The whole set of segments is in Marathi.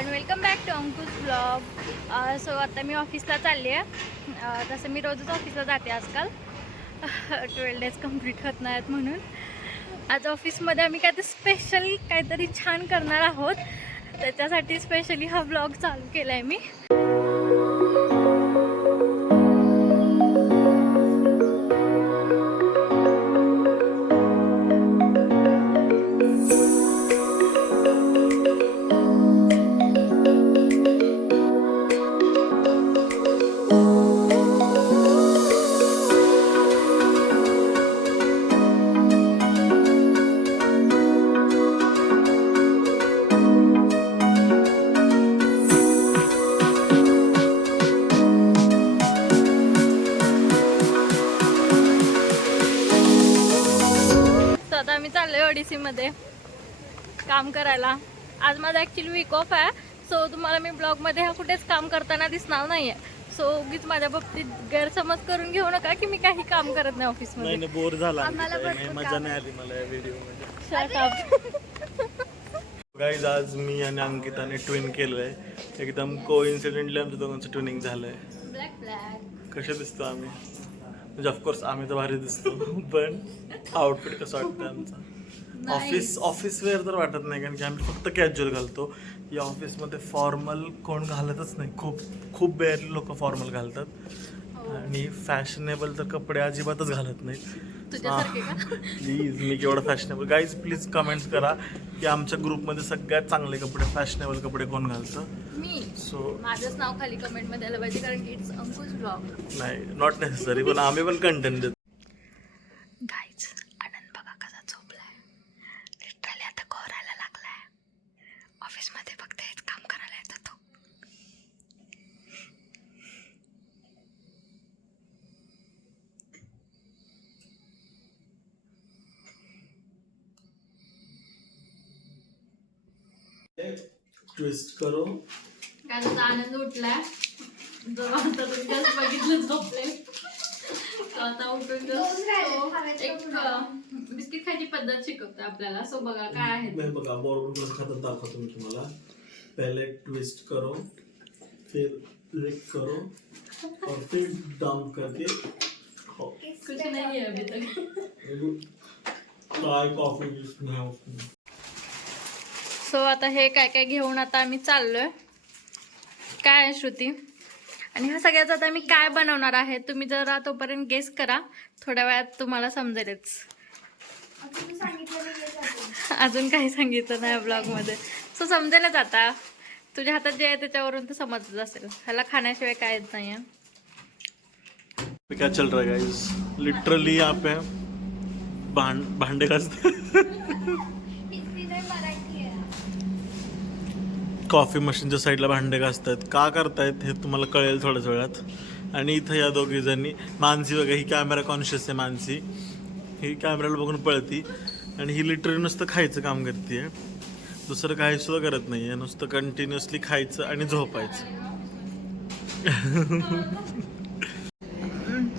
Everyone, welcome back to Ankush blog. So आता मी ऑफिसला चालली आहे. तसं मी रोजच ऑफिसला जाते आजकाल. 12 डेज कंप्लीट होत नाहीत म्हणून. आज ऑफिसमध्ये आम्ही काहीतरी स्पेशल काहीतरी छान करणार आहोत. त्याच्यासाठी स्पेशली हा ब्लॉग चालू केला आहे मी. आता आम्ही चाललोय ओडिसी मध्ये काम करायला. आज माझा ॲक्च्युली वीक ऑफ आहे. सो तुम्हाला मी ब्लॉगमध्ये कुठेच काम करताना दिसणार नाहीये. सो उगीच माझ्या बाबतीत गैरसमज करून घेऊ नका की मी काही काम करत नाही ऑफिसमध्ये. नाही बोर झाला मजा नाही आली मला या व्हिडिओ मध्ये. Shut up. गाईज आज मी आणि अंकिताने ट्विन केलंय. एकदम कोइन्सिडेंटली आमच्या दोघांचं ट्विनिंग झालंय. ब्लॅक ब्लॅक कसे दिसतो आम्ही? म्हणजे ऑफकोर्स आम्ही तर भारी दिसतो पण आउटफिट कसं वाटतं आमचा? ऑफिस वेअर तर वाटत नाही कारण की आम्ही फक्त कॅज्युअल घालतो. या ऑफिसमध्ये फॉर्मल कोण घालतच नाही. खूप बेअरली लोक फॉर्मल घालतात आणि फॅशनेबल तर कपडे अजिबातच घालत नाहीत. प्लीज मी केवढं फॅशनेबल. गाईज प्लीज कमेंट्स करा की आमच्या ग्रुपमध्ये सगळ्यात चांगले कपडे फॅशनेबल कपडे कोण घालतं. मी. सो माझंच नाव खाली कमेंटमध्ये आलं पाहिजे कारण की इट्स अंकुश ब्लॉग. नाही नॉट नेसेसरी पण आम्ही पण कंटेंट देतो. गाईज आनंद बघा कसा झोपलाय. लिटरली आता कोरायला लागलाय. ऑफिसमध्ये फक्त हेच काम करायला येतं तो. ट्विस्ट करो. काय त्याचा आनंद उठलाय. जो आता तुम्ही जस्ट बघितलं झोपले. आता उठून एक बिस्किट खायची पद्धत शिकवते आपल्याला. सो बघा काय आहे. नाही बघा बरोबर कसं खातात दाखवतो मी तुम्हाला. पहले ट्विस्ट करो फिर लिक करो और फिर डाउन करके खाओ. कुछ नहीं है अभी तक. चाय कॉफी जिसमें है उसमें. सो आता हे काय काय घेऊन आता आम्ही चाललोय. काय आहे श्रुती? आणि ह्या सगळ्याचं आता मी काय बनवणार आहे तुम्ही जरा तोपर्यंत गेस करा. थोड्या वेळात तुम्हाला समजेलच. अजून काही सांगितलं नाही ब्लॉगमध्ये. सो समजेलच आता. तुझ्या हातात जे आहे त्याच्यावरून तर समजत असेल. ह्याला खाण्याशिवाय काय येत नाही. क्या चल रहा है गाइस? लिटरली यहाँ पे भांडे घासते. कॉफी मशीनच्या साईडला भांडे घासतात. का करतायत हे तुम्हाला कळेल थोड्याच वेळात. आणि इथं या दोघी जणी मानसी बघा ही कॅमेरा कॉन्शियस आहे. मानसी ही कॅमेराला बघून पळती आणि ही लिटरली नुसतं खायचं काम करते. दुसरं काही सुद्धा करत नाही आहे. नुसतं कंटिन्युअसली खायचं आणि झोपायचं.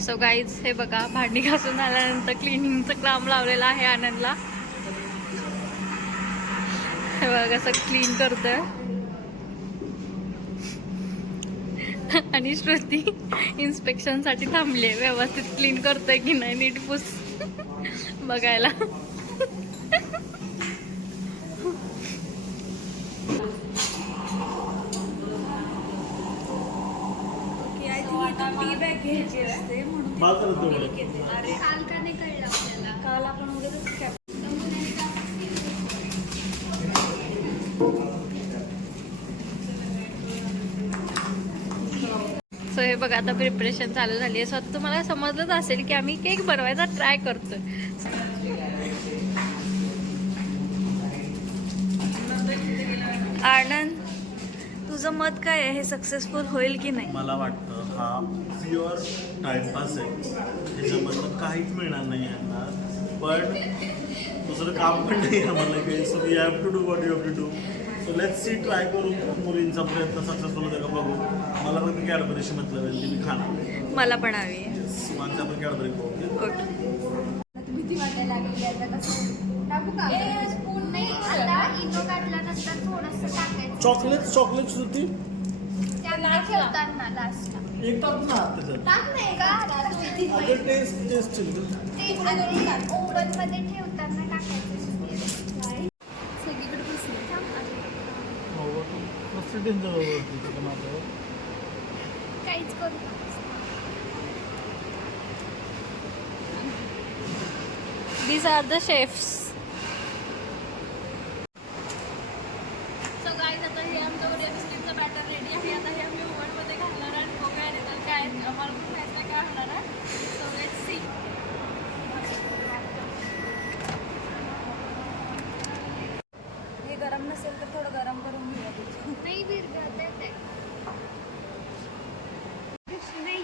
सो गाईज हे बघा भांडी घासून आल्यानंतर क्लिनिंगचं काम लावलेलं आहे आनंदला. हे बघा कसं क्लीन करतोय. आणि श्रुती इन्स्पेक्शनसाठी थांबली आहे. व्यवस्थित क्लीन करतोय की नाही नीट पुस बघायला. टी बॅग घ्यायची असते म्हणून काल का नाही कळलं आपल्याला. काल आपण उद्या सो हे बघा आता प्रिपरेशन चालू झाली आहे. सो आता तुम्हाला समजलंच असेल की आम्ही केक बनवायचा ट्राय करतोय. आनंद तुझं मत काय आहे? हे सक्सेसफुल होईल की नाही? मला वाटतं हा प्युअर टाइमपास आहे. ह्याच्यामधलं काहीच मिळणार नाही यांना. पण दुसरं काम पण नाही आम्हाला काही. So we have to do what you have to do. So let's see. Try करू. मुलींचा प्रयत्न सक्सेसफुल होता का बघू. मला पण कॅडबरीशी मतलब आहे ती मी खाणार. मला पण हवी. माझ्या पण कॅडबरी खाऊ. भीती वाटायला लागली आता. कसं टाकू का? स्पून नाही. आता इनो काढला ना नंतर थोडंसं टाकायचं. चॉकलेट श्रुती त्याला ठेवताना लास्टला. एक टाक ना त्याच्यात. टाक नाही का? अगं टेस्ट ते ओव्हनमध्ये ठेवताना टाकायचं. सगळीकडे बसलं. काहीच करू नका. These are the chefs. So guys, आता हे आमचं ओरिओ बिस्किटचं बॅटर रेडी आहे. आता हे आम्ही ओव्हनमध्ये घालणार आणि बघूया रिझल्ट काय आहे. आम्हाला पण माहित नाही काय होणार आहे. So let's C. हे गरम नसेल तर थोडं गरम करून घेऊया. नाही विरघळत आहे ते. नाही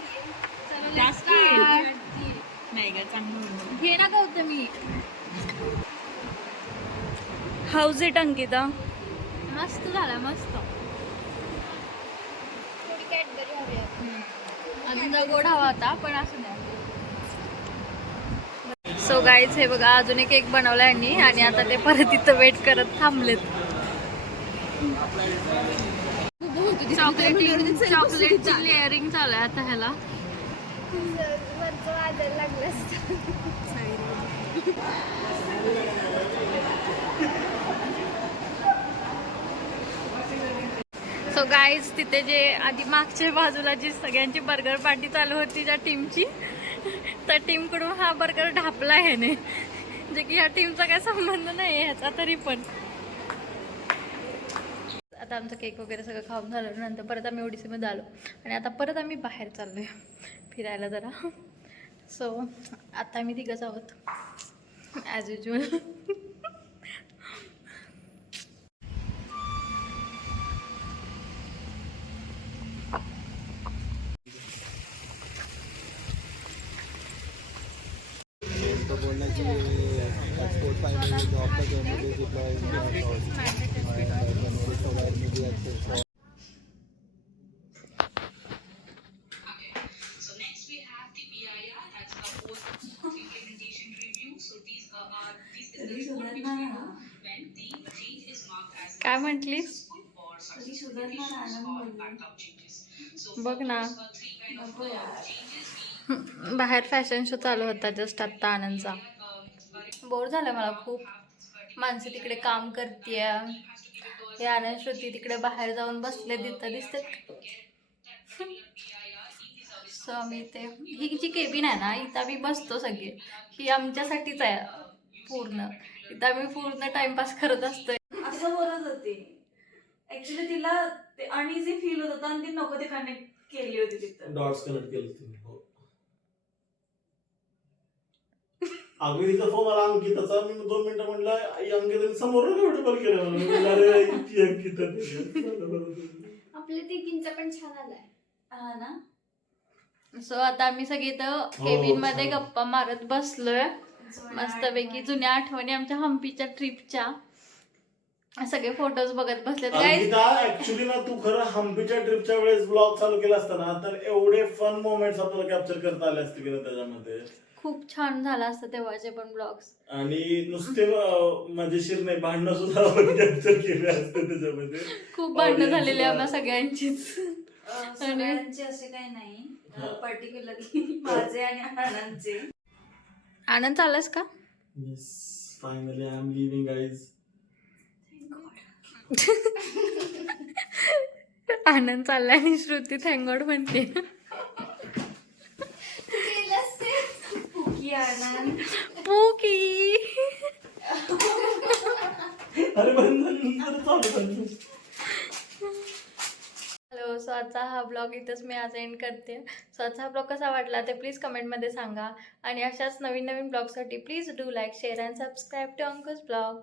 नाही का चांगलं हे ना गौतमी मी हाऊस इट अंकिता मस्त झाला मस्त थोडी कॅडबरी हवी आहे. अजून गोड हवा होता पण असं नाही. सो गाईज हे बघा अजून एक केक बनवला यांनी आणि आता ते परत इथं वेट करत थांबलेत. चॉकलेटची लेअरिंग चालू आहे आता ह्याला. वरचं वाजायला लागलं असतं. सो गाईज तिथे जे आधी मागच्या बाजूला जी सगळ्यांची बर्गर पार्टी चालू होती ज्या टीमची त्या टीमकडून हा बर्गर ढापला ह्याने जे की ह्या टीमचा काही संबंध नाही ह्याचा तरी पण. आता आमचं केक वगैरे सगळं खाऊन झालं नंतर परत आम्ही ओडिसीमध्ये आलो आणि आता परत आम्ही बाहेर चाललो आहे फिरायला जरा. सो आता आम्ही तिघंच आहोत ॲज युजल. तो बोलना की एक्सपोर्ट फाइनल जॉब का जर्नली डिप्लॉय में भी एक्सेस. काय म्हटली बघ ना बाहेर फॅशन शो चालू होता जस्ट आत्ता आनंदचा. बोर झालं मला खूप. माणसं तिकडे काम करते हे आनंद श्रुती तिकडे बाहेर जाऊन बसले तिथं दिसते. सो आम्ही ते ही जी केबिन आहे ना इथं आम्ही बसतो सगळे ही आमच्यासाठीच आहे पूर्ण. इथं आम्ही पूर्ण टाइमपास करत असतोय. असं बोलत होती ऍक्च्युली तिला ते अनइझी फील होत होतं आणि ती नको ते कनेक्ट केली होती तिथं. डॉट्स कनेक्ट केले तुम्ही. अगं तिचा फोन आला अंकिताचा. मी 2 मिनिटं म्हटलं अंकिताने समोर व्हिडिओ कॉल केला मला. अरे ती अंकिता आपल्या तिघींचा पण छान आलाय. हा ना. सो आता आम्ही सगळे इथं केबिन मध्ये गप्पा मारत बसलोय मस्तपैकी. जुन्या आठवणी आमच्या हम्पीच्या ट्रिपच्या सगळे फोटोज बघत बसलेत. ऍक्च्युली ना तू खरं हम्पीच्या ट्रिपच्या वेळेस ब्लॉग चालू केला असता ना तर एवढे फन मोमेंट्स आपल्याला कॅप्चर करता आले असते की त्याच्यामध्ये. खूप छान झाला असतं तेव्हाचे पण ब्लॉग्स. आणि नुसते मजेशीर नाही भांडणं सुद्धा आपण कॅप्चर केले असते त्याच्यामध्ये. खूप भांडणं झालेली आम्हाला सगळ्यांचीच. सगळ्यांचे असे काही नाही पर्टिक्युलरली माझे आणि आनंदचे. आनंद चाललास का? Yes finally I am living guys. Anand चालला आणि श्रुती थँक म्हणते. पुकी आनंद पुकी. अरे बंद चालू. हॅलो. सो आजचा हा ब्लॉग इथंच मी आज एंड करते. सो आजचा हा ब्लॉग कसा वाटला ते प्लीज कमेंटमध्ये सांगा आणि अशाच नवीन नवीन ब्लॉगसाठी please do like share and subscribe to Ankush blog.